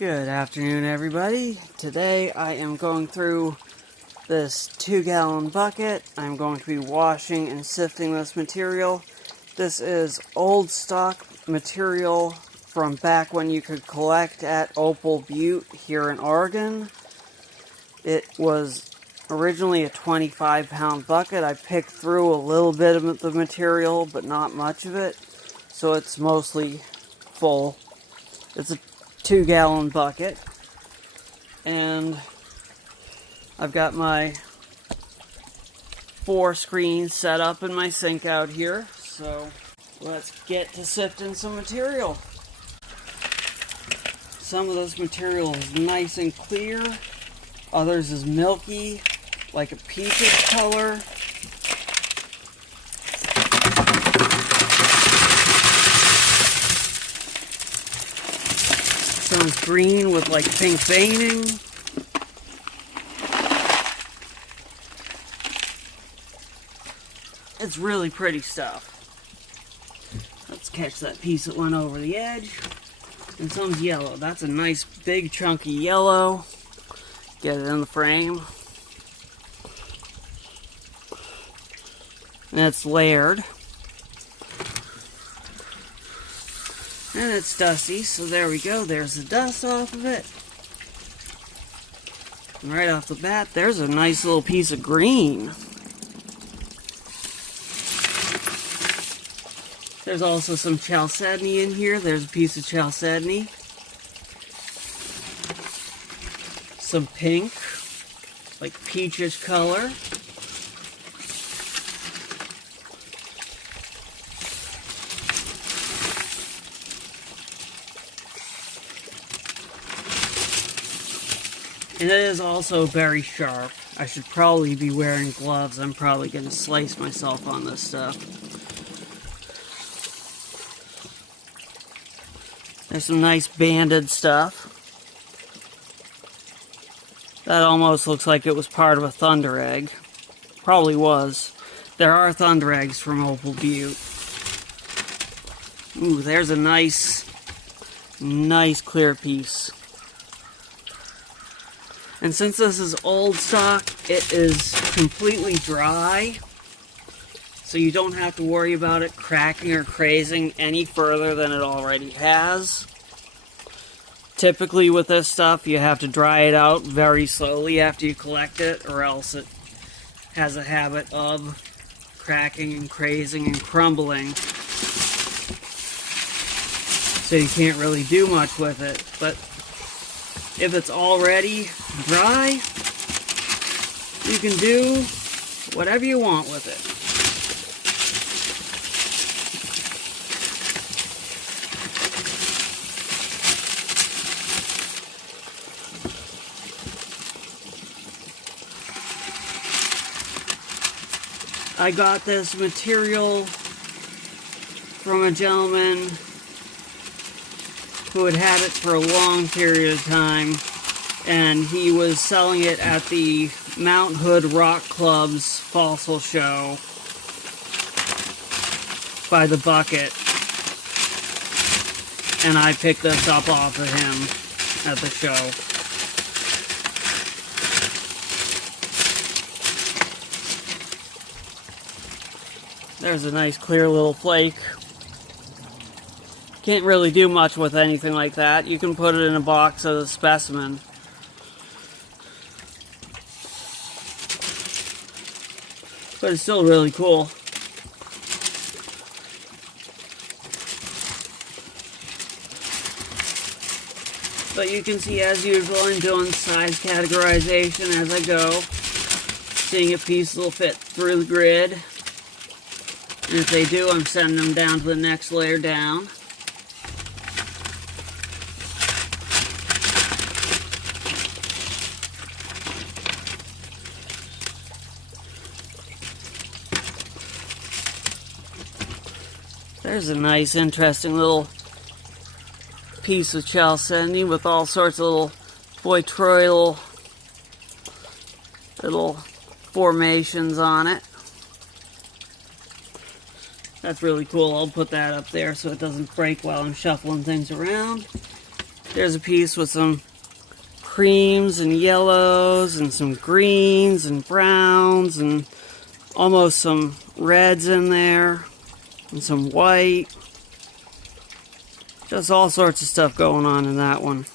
Good afternoon, everybody. Today I am going through this 2-gallon bucket. I'm going to be washing and sifting this material. This is old stock material from back when you could collect at Opal Butte here in Oregon. It was originally a 25-pound bucket. I picked through a little bit of the material, but not much of it, so it's mostly full. It's a 2-gallon bucket, and I've got my 4 screens set up in my sink out here, so let's get to sifting some material. Some of this material is nice and clear, others is milky, like a peachish color. Some's green with like pink veining. It's really pretty stuff. Let's catch that piece that went over the edge. And some's yellow. That's a nice big chunky yellow. Get it in the frame. And it's layered. And it's dusty, so there we go. There's the dust off of it. And right off the bat, there's a nice little piece of green. There's also some chalcedony in here. There's a piece of chalcedony. Some pink, like peachish color. And it is also very sharp. I should probably be wearing gloves. I'm probably going to slice myself on this stuff. There's some nice banded stuff. That almost looks like it was part of a thunder egg. Probably was. There are thunder eggs from Opal Butte. Ooh, there's a nice clear piece. And since this is old stock, it is completely dry, so you don't have to worry about it cracking or crazing any further than it already has. Typically with this stuff, you have to dry it out very slowly after you collect it, or else it has a habit of cracking and crazing and crumbling. So you can't really do much with it, but if it's already dry, you can do whatever you want with it. I got this material from a gentleman who had had it for a long period of time, and he was selling it at the Mount Hood Rock Club's fossil show by the bucket, and I picked this up off of him at the show. There's a nice clear little flake. Can't really do much with anything like that. You can put it in a box as a specimen. But it's still really cool. But you can see, as usual, I'm doing size categorization as I go. Seeing if pieces will fit through the grid. And if they do, I'm sending them down to the next layer down. There's a nice, interesting little piece of chalcedony with all sorts of little botryoidal little formations on it. That's really cool. I'll put that up there so it doesn't break while I'm shuffling things around. There's a piece with some creams and yellows and some greens and browns and almost some reds in there and some white. Just all sorts of stuff going on in that one.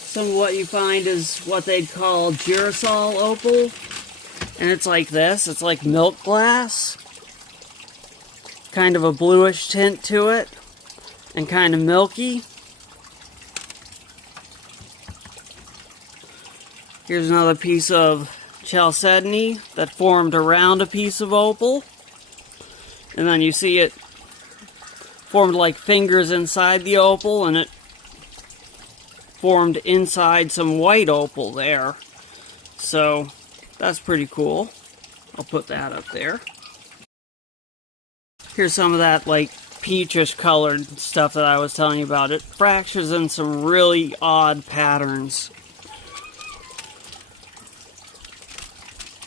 Some of what you find is what they'd call girasol opal. And it's like this. It's like milk glass. Kind of a bluish tint to it. And kind of milky. Here's another piece of chalcedony that formed around a piece of opal. And then you see it formed like fingers inside the opal, and it formed inside some white opal there. So that's pretty cool. I'll put that up there. Here's some of that like peachish colored stuff that I was telling you about. It fractures in some really odd patterns.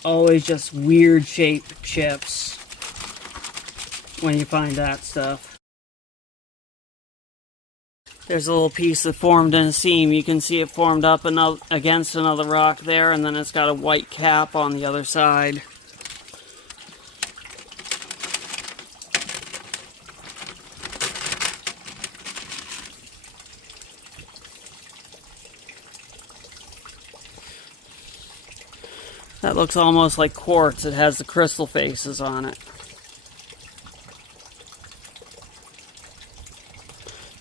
Always just weird shaped chips when you find that stuff. There's a little piece that formed in a seam. You can see it formed up against another rock there, and then it's got a white cap on the other side. That looks almost like quartz. It has the crystal faces on it.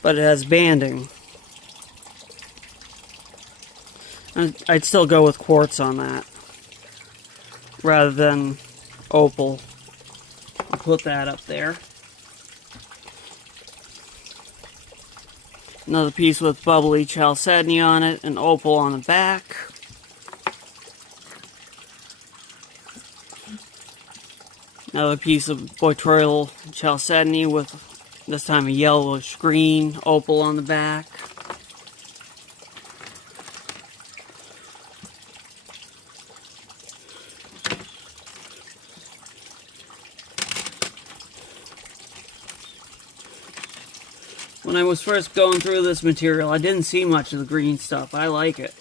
But it has banding. And I'd still go with quartz on that rather than opal. I'll put that up there. Another piece with bubbly chalcedony on it and opal on the back. Another piece of botryoidal chalcedony with this time a yellowish green opal on the back. When I was first going through this material, I didn't see much of the green stuff. I like it.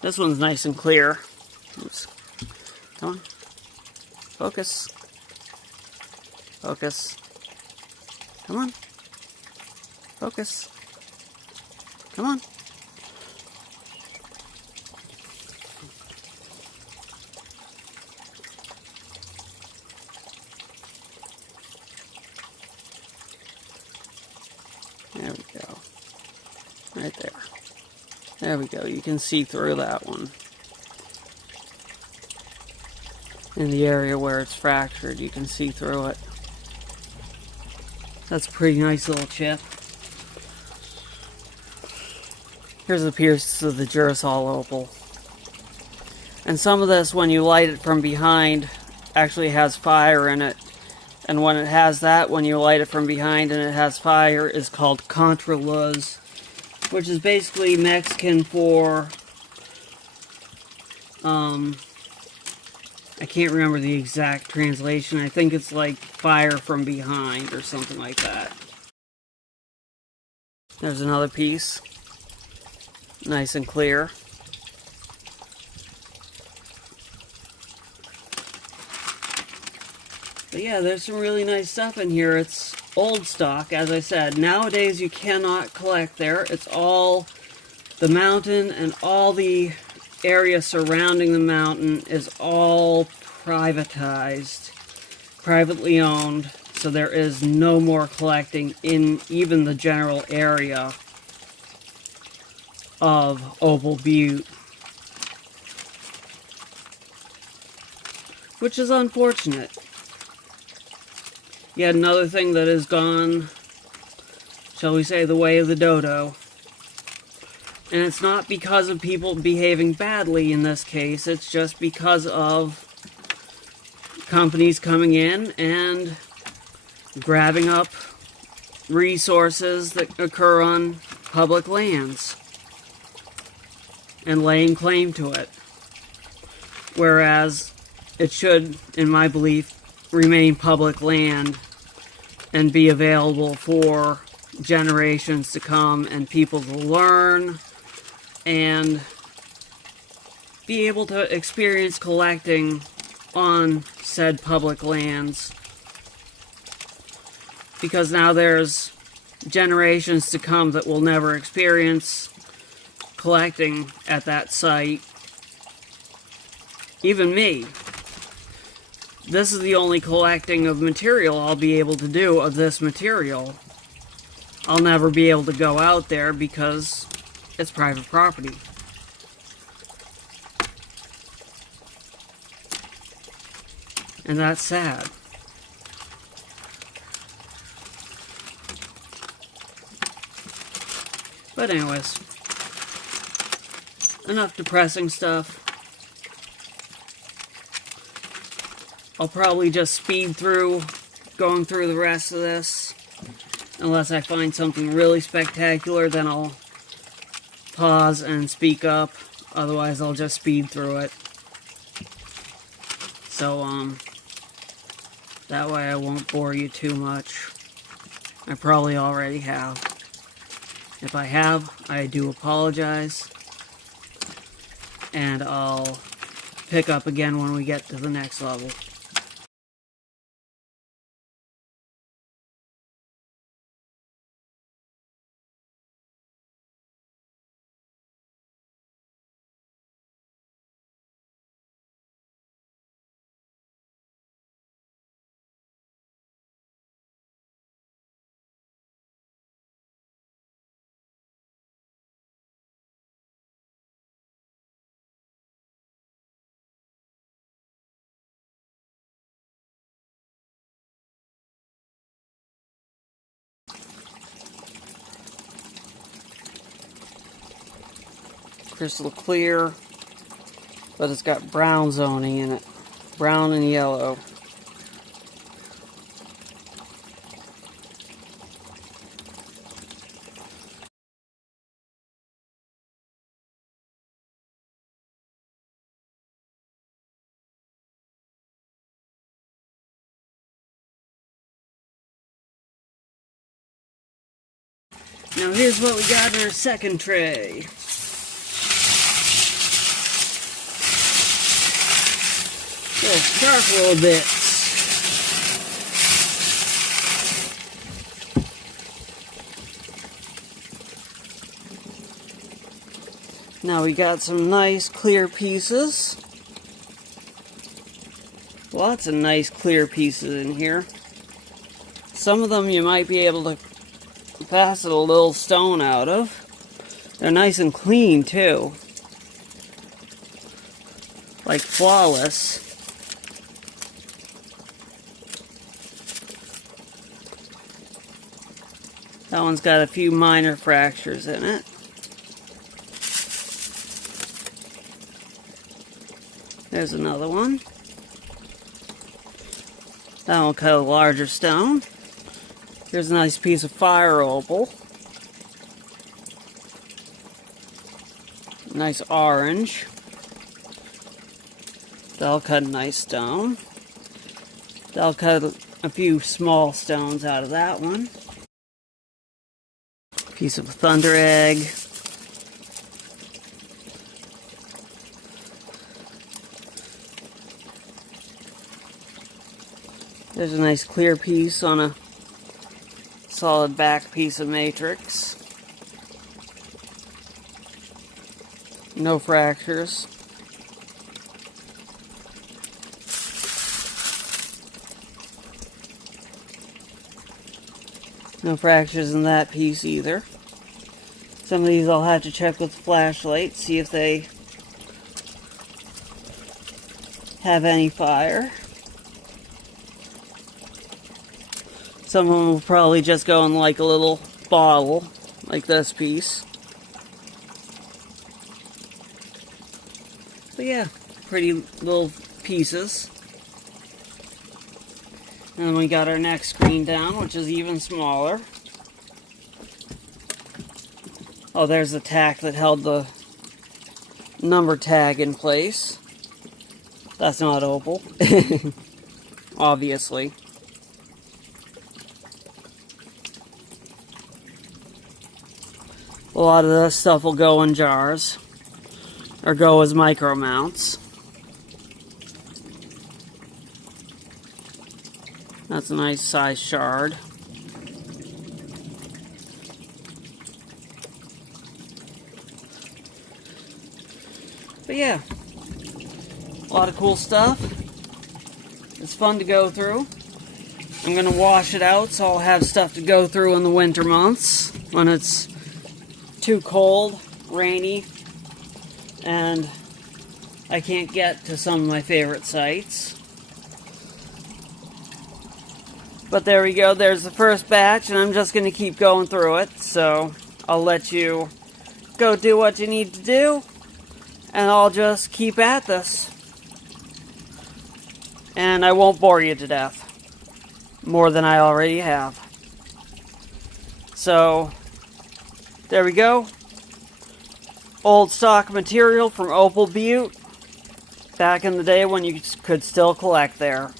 This one's nice and clear. Oops. Come on. Focus. Focus. Come on. Focus. Come on. There we go. Right there. There we go. You can see through that one. In the area where it's fractured, you can see through it. That's a pretty nice little chip. Here's a piece of the girasol opal. And some of this, when you light it from behind, actually has fire in it. And when it has that, when you light it from behind and it has fire, is called contraluz, which is basically Mexican for, I can't remember the exact translation. I think it's like fire from behind or something like that. There's another piece. Nice and clear. But yeah, there's some really nice stuff in here. It's old stock, as I said. Nowadays you cannot collect there. It's all the mountain, and all the area surrounding the mountain is all privatized, privately owned, so there is no more collecting in even the general area of Opal Butte, which is unfortunate. Yet another thing that has gone, shall we say, the way of the dodo. And it's not because of people behaving badly in this case, it's just because of companies coming in and grabbing up resources that occur on public lands and laying claim to it. Whereas it should, in my belief, remain public land and be available for generations to come and people to learn and be able to experience collecting on said public lands. Because now there's generations to come that will never experience collecting at that site. Even me. This is the only collecting of material I'll be able to do of this material. I'll never be able to go out there because it's private property. And that's sad. But anyways, enough depressing stuff. I'll probably just speed through going through the rest of this. Unless I find something really spectacular, then I'll pause and speak up. Otherwise, I'll just speed through it. So, that way I won't bore you too much. I probably already have. If I have, I do apologize. And I'll pick up again when we get to the next level. Crystal clear, but it's got brown zoning in it. Brown and yellow. Now here's what we got in our second tray. Little charcoal bits. Now we got some nice clear pieces. Lots of nice clear pieces in here. Some of them you might be able to pass a little stone out of. They're nice and clean too. Like flawless. That one's got a few minor fractures in it. There's another one. That one cut a larger stone. Here's a nice piece of fire opal. Nice orange. That'll cut a nice stone. That'll cut a few small stones out of that one. Piece of thunder egg. There's a nice clear piece on a solid back piece of matrix. No fractures. No fractures in that piece either. Some of these I'll have to check with the flashlight, see if they have any fire. Some of them will probably just go in like a little bottle, like this piece. But yeah, pretty little pieces. And then we got our next screen down, which is even smaller. Oh, there's the tack that held the number tag in place. That's not opal. Obviously. A lot of this stuff will go in jars or go as micro mounts. That's a nice size shard. But yeah, a lot of cool stuff. It's fun to go through. I'm going to wash it out so I'll have stuff to go through in the winter months when it's too cold, rainy, and I can't get to some of my favorite sites. But there we go, there's the first batch, and I'm just going to keep going through it, so I'll let you go do what you need to do, and I'll just keep at this. And I won't bore you to death, more than I already have. So, there we go. Old stock material from Opal Butte, back in the day when you could still collect there.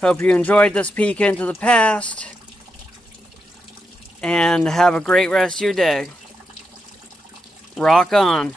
Hope you enjoyed this peek into the past, and have a great rest of your day. Rock on.